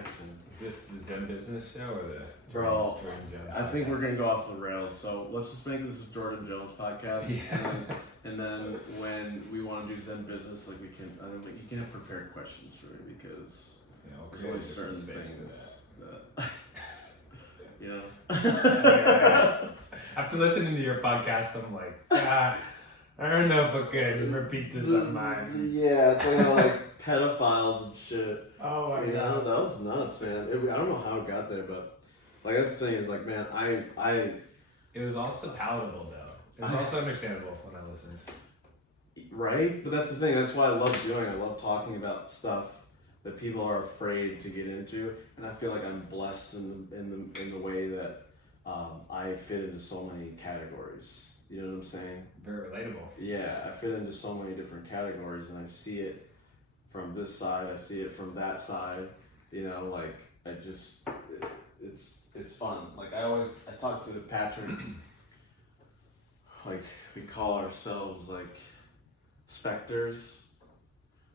accent. Is this the Zen Business Show or the Bro, Jordan Jones I think podcast? we're gonna go off the rails. So let's just make this a Jordan Jones podcast. Yeah. And then when we want to do Zen business, like you can have prepared questions for me because there's always certain things that you know. After listening to your podcast, I'm like, I don't know if I could repeat this on mine. Yeah, it's like pedophiles and shit. Oh my You know, god. that was nuts, man. I don't know how it got there, but like that's the thing is like, man, It was also palatable though. It was also understandable when I listened. right? But that's the thing. That's what I love doing. I love talking about stuff that people are afraid to get into, and I feel like I'm blessed in the way that I fit into so many categories. You know what I'm saying? Very relatable. Yeah, I fit into so many different categories, and I see it from this side. I see it from that side. You know, like it's fun. Like I talk to Patrick. Like we call ourselves like specters.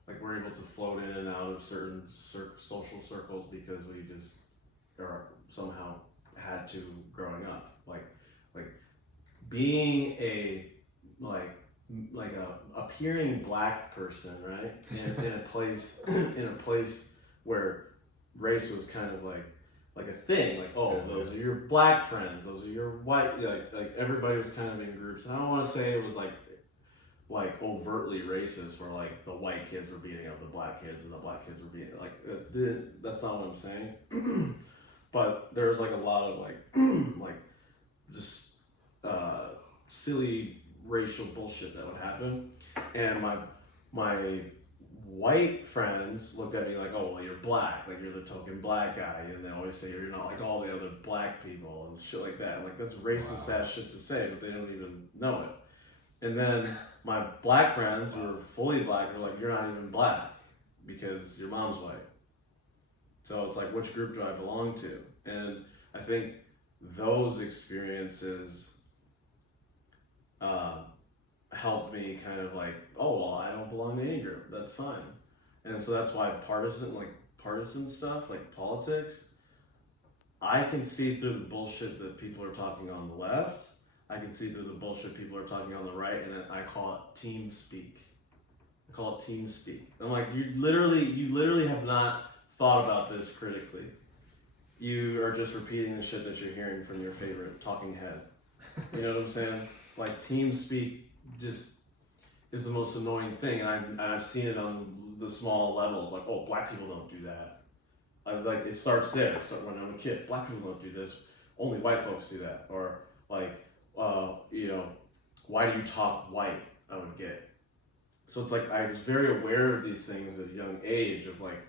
Like we're able to float in and out of certain social circles because we just are somehow had to growing up. Like being a appearing black person, right? In a place where race was kind of like a thing. Like, oh, those are your black friends, those are your white. Like everybody was kind of in groups, and I don't want to say it was like overtly racist where like the white kids were beating up the black kids and the black kids were beating that's not what I'm saying. But there's like a lot of like just silly racial bullshit that would happen, and my white friends looked at me like, oh well, you're black, like you're the token black guy, and they always say you're not like all the other black people and shit like that. Like that's racist ass shit to say, but they don't even know it. And then my black friends who are fully black are like, you're not even black because your mom's white. So it's like, which group do I belong to? And I think those experiences helped me kind of like, oh, well, I don't belong to any group. That's fine. And so that's why partisan stuff, like politics, I can see through the bullshit that people are talking on the left. I can see through the bullshit people are talking on the right, and I call it team speak. I call it team speak. I'm like, you literally have not thought about this critically. You are just repeating the shit that you're hearing from your favorite talking head. You know what I'm saying? Like team speak just is the most annoying thing, and I've seen it on the small levels. Like, oh, black people don't do that. Like it starts there. So when I'm a kid, black people don't do this. Only white folks do that. Or like, you know, why do you talk white? I would get. So it's like I was very aware of these things at a young age of like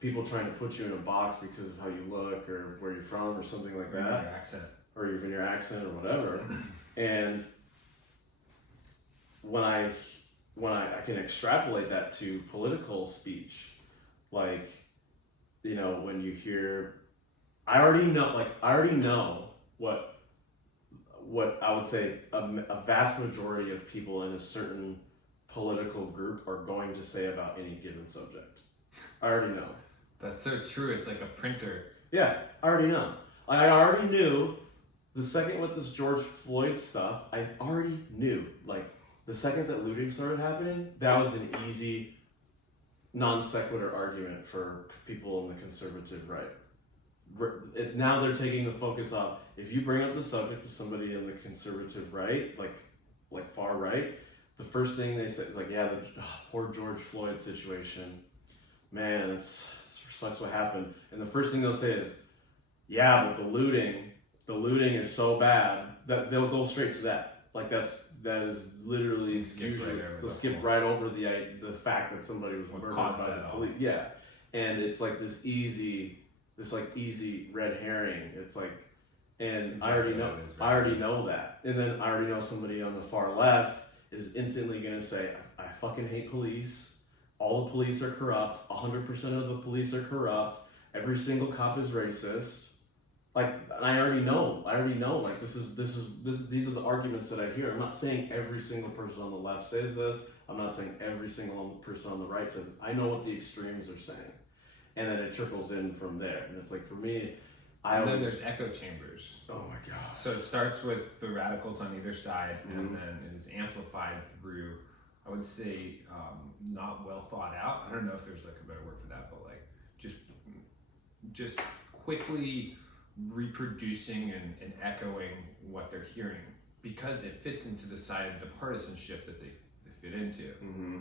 people trying to put you in a box because of how you look or where you're from or something like that. Your accent. Or even your accent or whatever. And when I can extrapolate that to political speech, like, you know, when you hear, I already know what I would say a vast majority of people in a certain political group are going to say about any given subject. I already know. That's so true. It's like a printer. Yeah, I already know. I already knew the second with this George Floyd stuff, I already knew. Like, the second that looting started happening, that was an easy non sequitur argument for people in the conservative right. It's now they're taking the focus off. If you bring up the subject to somebody in the conservative right, like far right, the first thing they say is like, yeah, the poor George Floyd situation, man, it sucks what happened. And the first thing they'll say is, yeah, but the looting is so bad that they'll go straight to that. Like that is literally usually they'll skip right over the fact that somebody was murdered by the police. Yeah, and it's like this easy red herring. It's like, and I already know that, and then I already know somebody on the far left is instantly gonna say, I fucking hate police. All the police are corrupt. 100% of the police are corrupt. Every single cop is racist. Like, I already know. Like, these are the arguments that I hear. I'm not saying every single person on the left says this. I'm not saying every single person on the right says this. I know what the extremes are saying. and then it trickles in from there. And it's like, for me, And then there's echo chambers. oh my god. So it starts with the radicals on either side, Mhm. and then it is amplified through, I would say, not well thought out. I don't know if there's like a better word for that, but like just quickly reproducing and echoing what they're hearing, because it fits into the side of the partisanship that they fit into. Mm-hmm.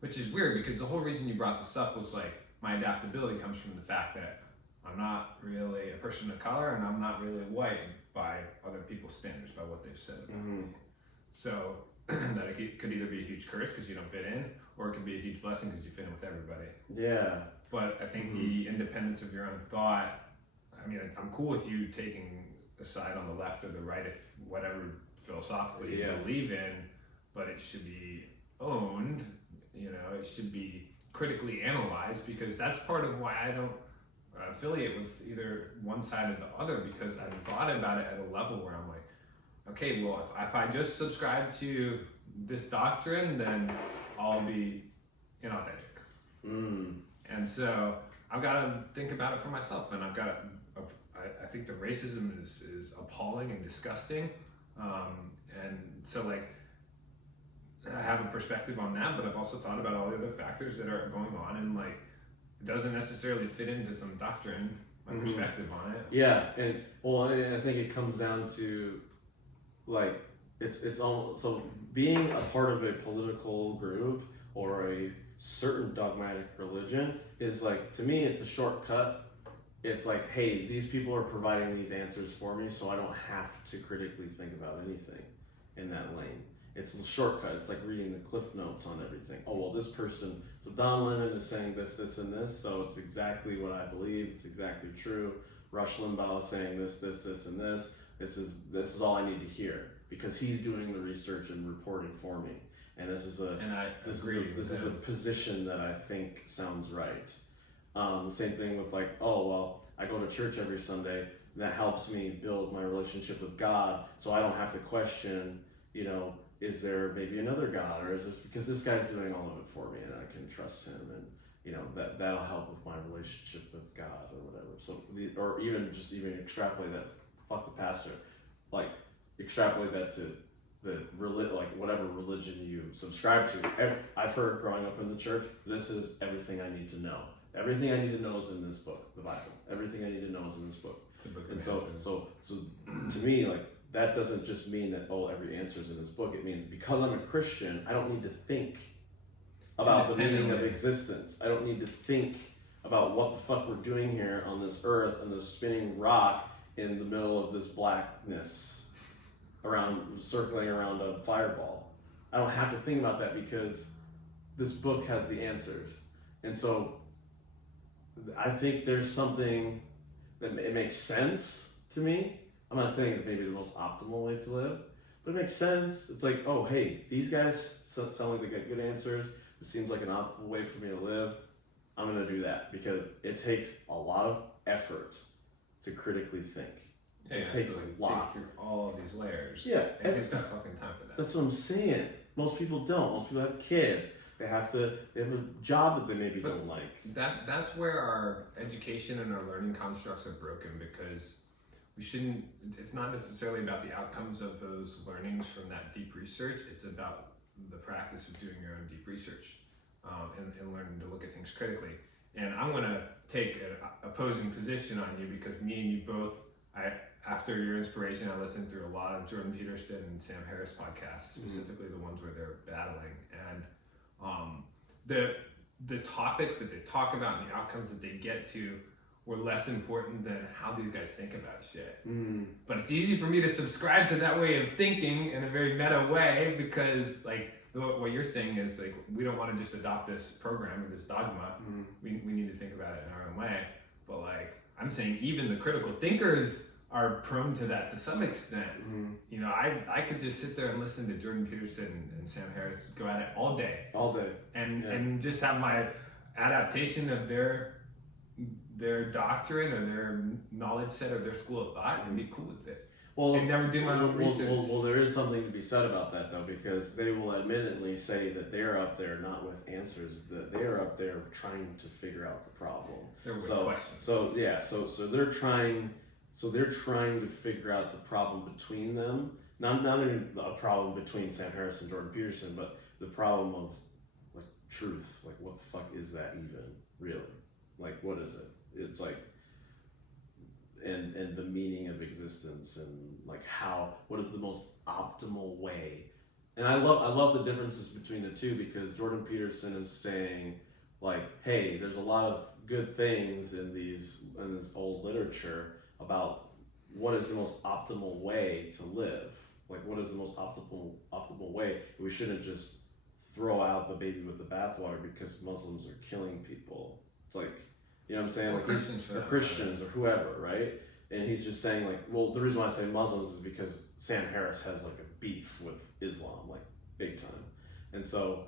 Which is weird, because the whole reason you brought this up was like, my adaptability comes from the fact that I'm not really a person of color, and I'm not really white by other people's standards, by what they've said about me. So that it could either be a huge curse because you don't fit in, or it could be a huge blessing because you fit in with everybody. Yeah. But I think the independence of your own thought, I mean, I'm cool with you taking a side on the left or the right, if whatever philosophically you believe in, but it should be owned, you know, it should be critically analyzed, because that's part of why I don't affiliate with either one side or the other, because I've thought about it at a level where I'm like, okay, well, if I just subscribe to this doctrine, then I'll be inauthentic. And so I've got to think about it for myself, and I've got to, I think the racism is appalling and disgusting, and so like I have a perspective on that, but I've also thought about all the other factors that are going on, and like it doesn't necessarily fit into some doctrine, my perspective on it. Yeah, and I think it comes down to like it's almost, so being a part of a political group or a certain dogmatic religion is like, to me, it's a shortcut. It's like, hey, these people are providing these answers for me, so I don't have to critically think about anything in that lane. It's a shortcut. It's like reading the cliff notes on everything. Oh, well, this person, so Don Lemon is saying this, this, and this, so it's exactly what I believe. It's exactly true. Rush Limbaugh is saying this, this, this, and this. This is all I need to hear, because he's doing the research and reporting for me. And this is a position that I think sounds right. The same thing with like, oh, well, I go to church every Sunday, and that helps me build my relationship with God, so I don't have to question, you know, is there maybe another God, or is this because this guy's doing all of it for me and I can trust him, and you know that'll help with my relationship with God or whatever. So or even extrapolate that, fuck the pastor, like extrapolate that to the like whatever religion you subscribe to. I've heard growing up in the church, this is everything I need to know. Everything I need to know is in this book, the Bible. Everything I need to know is in this book. And so to me, like, that doesn't just mean that, oh, every answer is in this book. It means because I'm a Christian, I don't need to think about the meaning of existence. I don't need to think about what the fuck we're doing here on this earth and this spinning rock in the middle of this blackness circling around a fireball. I don't have to think about that because this book has the answers. And so I think there's something that it makes sense to me. I'm not saying it's maybe the most optimal way to live, but it makes sense. It's like, oh, hey, these guys sound like they got good answers. It seems like an optimal way for me to live. I'm going to do that because it takes a lot of effort to critically think. Yeah, it takes a lot. Think through all of these layers. Yeah. And who's got fucking time for that? That's what I'm saying. Most people don't. Most people have kids. They have a job that they maybe don't like. That's where our education and our learning constructs are broken, because it's not necessarily about the outcomes of those learnings from that deep research. It's about the practice of doing your own deep research and learning to look at things critically. And I'm going to take an opposing position on you, because me and you both, after your inspiration, I listened through a lot of Jordan Peterson and Sam Harris podcasts, specifically the ones where they're battling. And the topics that they talk about and the outcomes that they get to were less important than how these guys think about shit. But it's easy for me to subscribe to that way of thinking in a very meta way, because like what you're saying is like, we don't want to just adopt this program or this dogma. We need to think about it in our own way. But like I'm saying, even the critical thinkers are prone to that to some extent. You know, I could just sit there and listen to Jordan Peterson and Sam Harris go at it all day, and just have my adaptation of their doctrine or their knowledge set or their school of thought and be cool with it. I never do my own research. Well, there is something to be said about that though, because they will admittedly say that they're up there not with answers, that they're up there trying to figure out the problem. There were questions. So they're trying to figure out the problem between them. Not even a problem between Sam Harris and Jordan Peterson, but the problem of like truth. Like, what the fuck is that even really? Like, what is it? It's like, and the meaning of existence, and like what is the most optimal way? And I love the differences between the two, because Jordan Peterson is saying like, hey, there's a lot of good things in this old literature about what is the most optimal way to live. Like, what is the most optimal way? We shouldn't just throw out the baby with the bathwater because Muslims are killing people. It's like, you know what I'm saying? Or like Christians or whoever, right? And he's just saying like, well, the reason why I say Muslims is because Sam Harris has like a beef with Islam, like big time. And so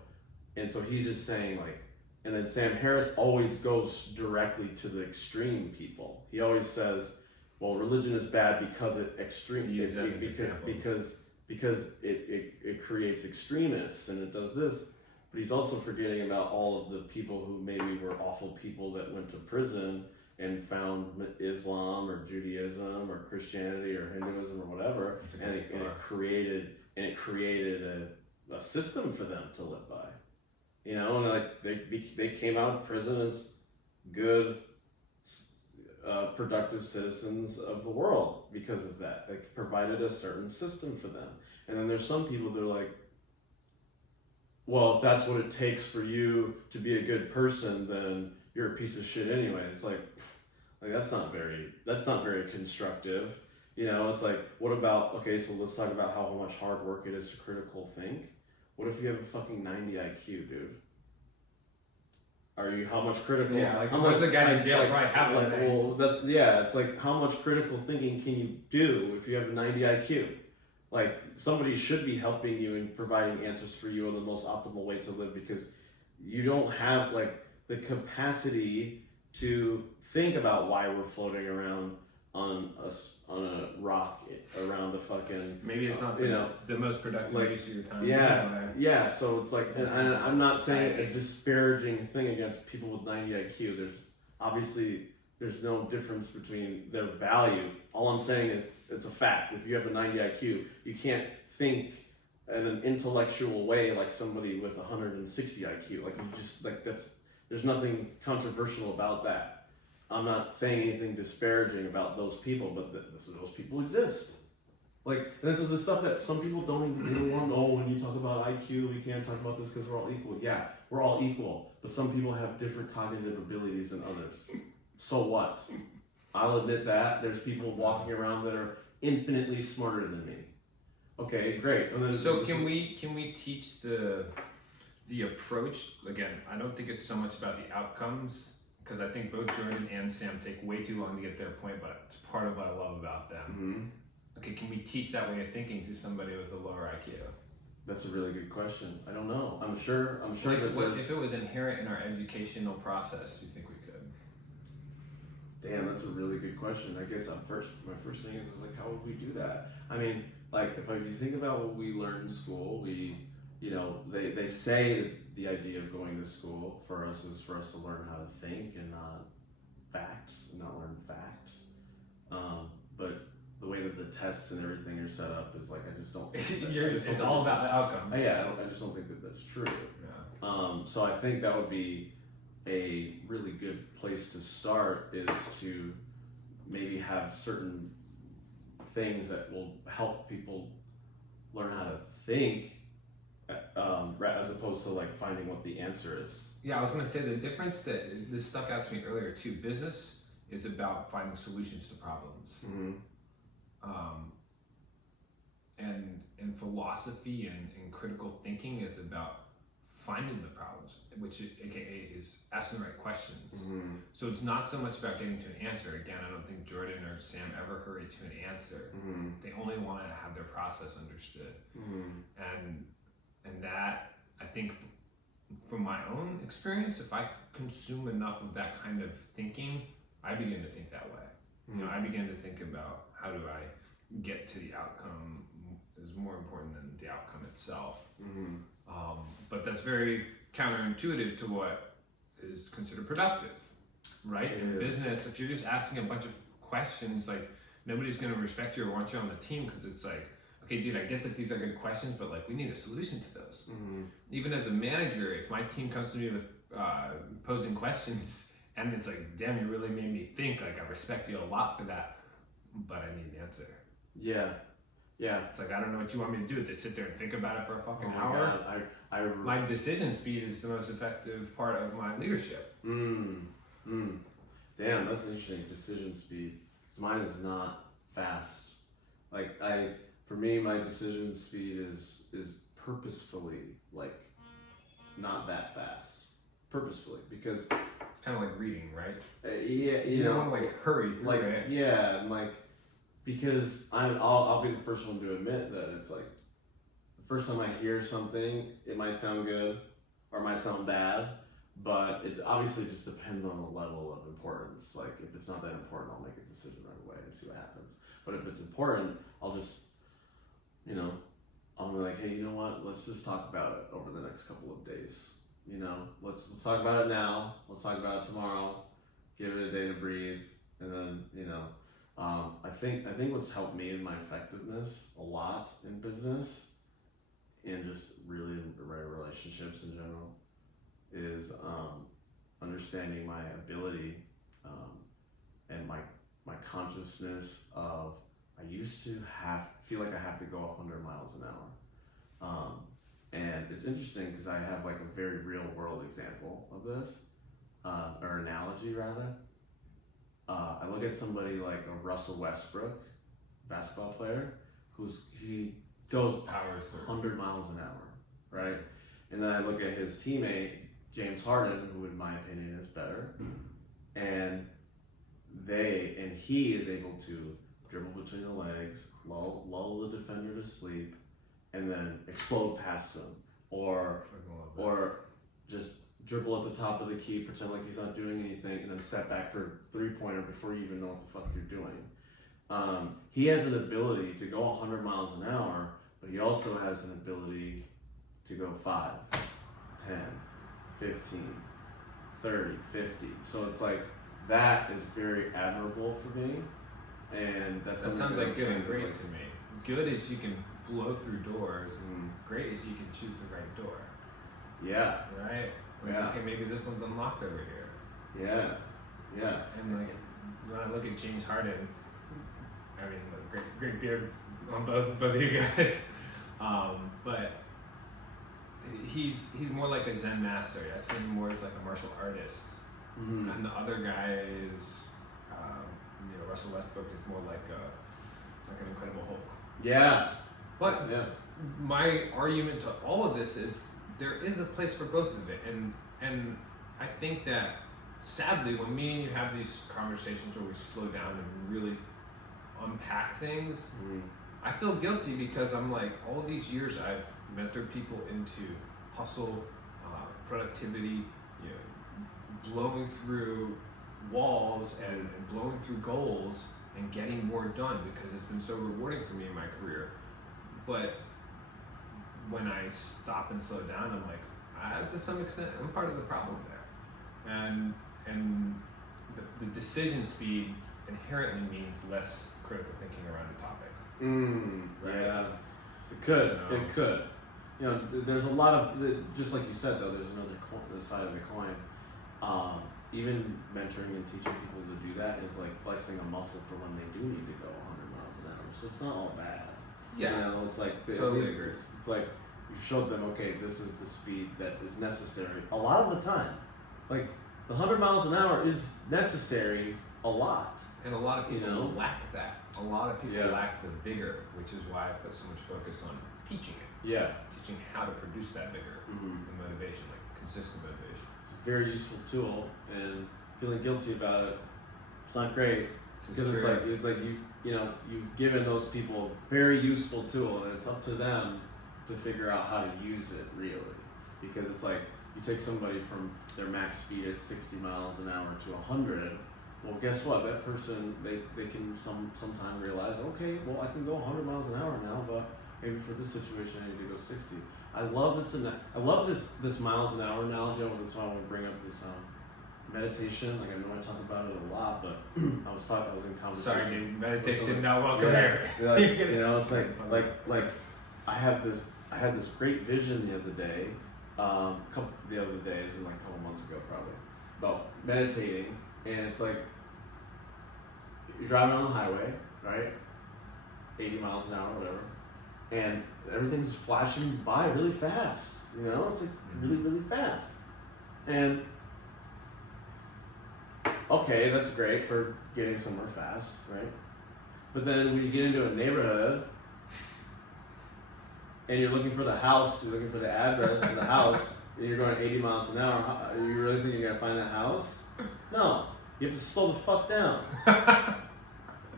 he's just saying like, and then Sam Harris always goes directly to the extreme people. He always says, well, religion is bad because because it creates extremists and it does this. But he's also forgetting about all of the people who maybe were awful people that went to prison and found Islam or Judaism or Christianity or Hinduism or whatever, and it created a system for them to live by. You know, and like they came out of prison as good, productive citizens of the world because of that. Like, provided a certain system for them. And then there's some people that are like, well, if that's what it takes for you to be a good person, then you're a piece of shit anyway. It's like that's not very constructive. You know, it's like, what about, okay, so let's talk about how much hard work it is to critical think. What if you have a fucking 90 IQ, dude? Are you, how much critical? Yeah, like, how much much the guy in jail probably have like, well, it's like, how much critical thinking can you do if you have a 90 IQ? Like, somebody should be helping you and providing answers for you on the most optimal way to live, because you don't have like the capacity to think about why we're floating around on a rock around the fucking. Maybe it's not the most productive use of your time. Yeah. So it's like, and I'm not saying a disparaging thing against people with 90 IQ. There's no difference between their value. All I'm saying is it's a fact. If you have a 90 IQ, you can't think in an intellectual way like somebody with 160 IQ. Like, you just like there's nothing controversial about that. I'm not saying anything disparaging about those people, but those people exist. Like, this is the stuff that some people don't even want to know. When you talk about IQ, we can't talk about this because we're all equal. Yeah, we're all equal, but some people have different cognitive abilities than others. So what? I'll admit that. There's people walking around that are infinitely smarter than me. Okay, great. And then so can we teach the approach? Again, I don't think it's so much about the outcomes, because I think both Jordan and Sam take way too long to get their point, but it's part of what I love about them. Mm-hmm. Okay, can we teach that way of thinking to somebody with a lower IQ? That's a really good question. I don't know. I'm sure. Like, what if it was inherent in our educational process? Do you think we could? Damn, that's a really good question. I guess my first thing is like, how would we do that? I mean, like, if you think about what we learn in school, they say the idea of going to school for us is for us to learn how to think and not facts, and not learn facts. But the way that the tests and everything are set up is like, I just don't think it's all about the outcomes. Yeah, I just don't think that that's true. Yeah. So I think that would be a really good place to start, is to maybe have certain things that will help people learn how to think, as opposed to like finding what the answer is. Yeah, I was going to say the difference that this stuck out to me earlier too. Business is about finding solutions to problems. Mm-hmm. And philosophy and critical thinking is about finding the problems, which aka is asking the right questions. Mm-hmm. So it's not so much about getting to an answer. Again, I don't think Jordan or Sam ever hurry to an answer. Mm-hmm. They only want to have their process understood. Mm-hmm. And that, I think, from my own experience, if I consume enough of that kind of thinking, I begin to think that way. Mm-hmm. I begin to think about, how do I get to the outcome is more important than the outcome itself. Mm-hmm. But that's very counterintuitive to what is considered productive, right? In business, if you're just asking a bunch of questions, like nobody's going to respect you or want you on the team because it's like, okay, dude, I get that these are good questions, but like we need a solution to those. Mm-hmm. Even as a manager, if my team comes to me with posing questions and it's like, damn, you really made me think, like I respect you a lot for that, but I need an answer. Yeah. It's like, I don't know what you want me to do. Just sit there and think about it for a fucking Oh hour. God. My decision speed is the most effective part of my leadership. Damn, that's interesting. Decision speed. 'Cause mine is not fast. Like for me, my decision speed is purposefully like not that fast. Purposefully, because Kind of like reading, right? yeah, You don't want to like hurry through like it. yeah, and like because I'll be the first one to admit that it's like the first time I hear something, it might sound good or it might sound bad, but it obviously just depends on the level of importance. Like if it's not that important, I'll make a decision right away and see what happens. But if it's important, I'll just I'll be like, hey, you know what? Let's just talk about it over the next couple of days. Let's talk about it now. Let's talk about it tomorrow. Give it a day to breathe, and then I think what's helped me in my effectiveness a lot in business, and just really in relationships in general, is understanding my ability and my consciousness of I used to feel like I have to go 100 miles an hour. And it's interesting because I have like a very real world example of this, or analogy rather. I look at somebody like a Russell Westbrook, basketball player, he goes Powers through. 100 miles an hour, right? And then I look at his teammate, James Harden, who in my opinion is better, and he is able to dribble between the legs, lull the defender to sleep, and then explode past him, or just dribble at the top of the key, pretend like he's not doing anything, and then step back for a 3-pointer before you even know what the fuck you're doing. He has an ability to go 100 miles an hour, but he also has an ability to go 5, 10, 15, 30, 50. So it's like, that is very admirable for me, and that sounds like good and great to me. Good is you can blow through doors, and great is you can choose the right door. Yeah. Right? Like, Yeah. okay, maybe this one's unlocked over here. Yeah. And like when I look at James Harden, I mean, great beard on both of you guys, but he's more like a Zen master. I see him more as like a martial artist, and the other guy is, Russell Westbrook is more like an Incredible Hulk. Yeah. But my argument to all of this is there is a place for both of it, and I think that sadly when me and you have these conversations where we slow down and really unpack things, I feel guilty because I'm like, all these years I've mentored people into hustle, productivity, blowing through walls and blowing through goals and getting more done because it's been so rewarding for me in my career. But when I stop and slow down, I'm like, to some extent, I'm part of the problem there. And the decision speed inherently means less critical thinking around the topic. Right? Yeah, it could. There's a lot of, just like you said though, there's another side of the coin. Even mentoring and teaching people to do that is like flexing a muscle for when they do need to go 100 miles an hour. So it's not all bad. Yeah. It's like totally agree. It's like you showed them, okay, this is the speed that is necessary a lot of the time. Like the 100 miles an hour is necessary a lot. And a lot of people lack that. A lot of people lack the vigor, which is why I put so much focus on teaching it. Yeah. Teaching how to produce that vigor and motivation, like consistent motivation. It's a very useful tool, and feeling guilty about it, it's not great. Because it's like you've given those people a very useful tool, and it's up to them to figure out how to use it really. Because it's like you take somebody from their max speed at 60 miles an hour to 100, well, guess what? That person, they can sometime realize, okay, well, I can go 100 miles an hour now, but maybe for this situation, I need to go 60. I love this miles an hour analogy. That's why I want to bring up this meditation. Like, I know I talk about it a lot, but I was in conversation. Sorry, dude. Meditation. Now welcome here. Like, you know, it's like I had this great vision the other day, the other days, and like a couple months ago probably, about meditating, and it's like you're driving on the highway, right? 80 miles an hour, whatever, and everything's flashing by really fast. You know, it's like really, really fast, and okay, that's great for getting somewhere fast, right? But then when you get into a neighborhood and you're looking for the house, you're looking for the address to the house, and you're going 80 miles an hour, you really think you're gonna find that house? No, you have to slow the fuck down.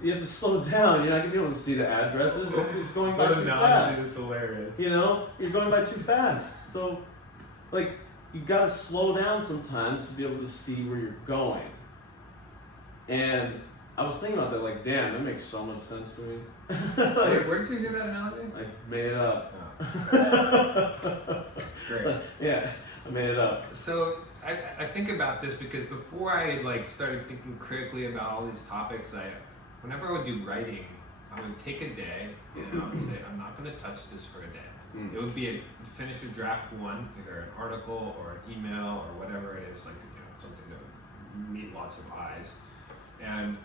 You have to slow it down. You're not gonna be able to see the addresses. It's going by too fast. It's hilarious. You know, you're going by too fast. So, like, you gotta slow down sometimes to be able to see where you're going. And I was thinking about that, like, damn, that makes so much sense to me. Wait, where did you hear that analogy? I made it up. Oh. Great. Yeah, I made it up. So I think about this because before I like started thinking critically about all these topics, whenever I would do writing, I would take a day and I would say, I'm not going to touch this for a day. It would be finish a draft one, either an article or an email or whatever it is, like, you know, something that would meet lots of eyes. And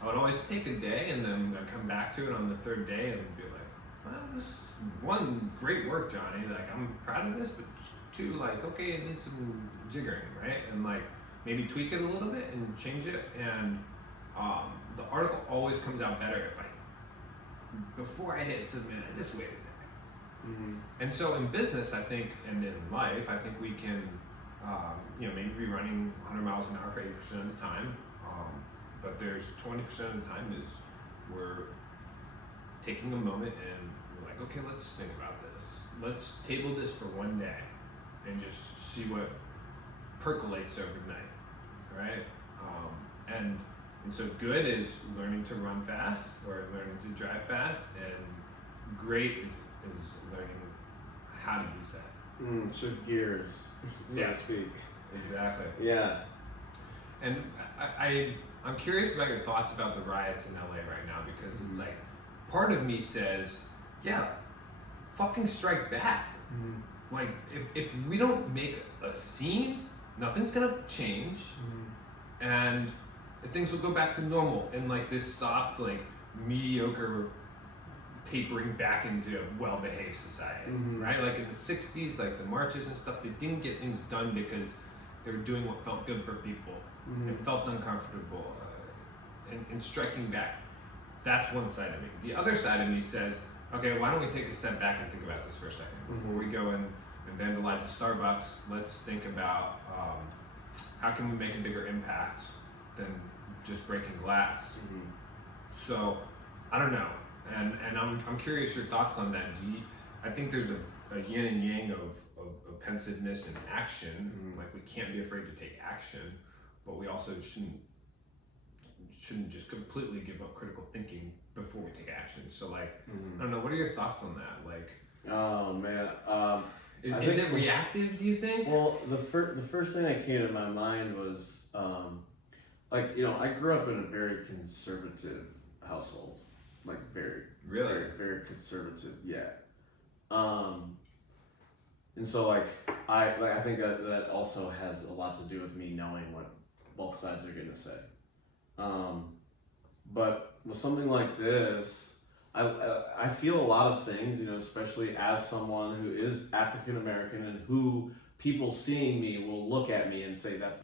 I would always take a day and then I'd come back to it on the third day and be like, well, this is one, great work, Johnny. Like, I'm proud of this, but two, like, okay, it needs some jiggering, right? And like, maybe tweak it a little bit and change it. And the article always comes out better if before I hit submit, I just wait a day. And so in business, I think, and in life, I think we can, you know, maybe be running 100 miles an hour for 80% of the time. But there's 20% of the time is we're taking a moment and we're like, okay, let's think about this. Let's table this for one day and just see what percolates overnight, right? And so good is learning to run fast or learning to drive fast, and great is learning how to use that. Shift gears, so to speak. Exactly. Yeah. And I'm curious about your thoughts about the riots in LA right now, because it's like, part of me says, yeah, fucking strike back. Like, if we don't make a scene, nothing's gonna change, and things will go back to normal in like this soft, like mediocre tapering back into a well-behaved society, right? Like in the 60s, like the marches and stuff, they didn't get things done because they were doing what felt good for people. It felt uncomfortable, and striking back. That's one side of me. The other side of me says, okay, why don't we take a step back and think about this for a second? Before we go and vandalize a Starbucks, let's think about how can we make a bigger impact than just breaking glass. So, I don't know, and I'm curious your thoughts on that. I think there's a yin and yang of pensiveness and action. Like, we can't be afraid to take action, but we also shouldn't just completely give up critical thinking before we take action. So like, I don't know, what are your thoughts on that? Like, oh man, is it reactive, do you think? Well, the first thing that came to my mind was like, you know, I grew up in a very conservative household, like very very conservative, and so like I think that also has a lot to do with me knowing what both sides are gonna say. But with something like this, I feel a lot of things, you know, especially as someone who is African American and who people seeing me will look at me and say, that's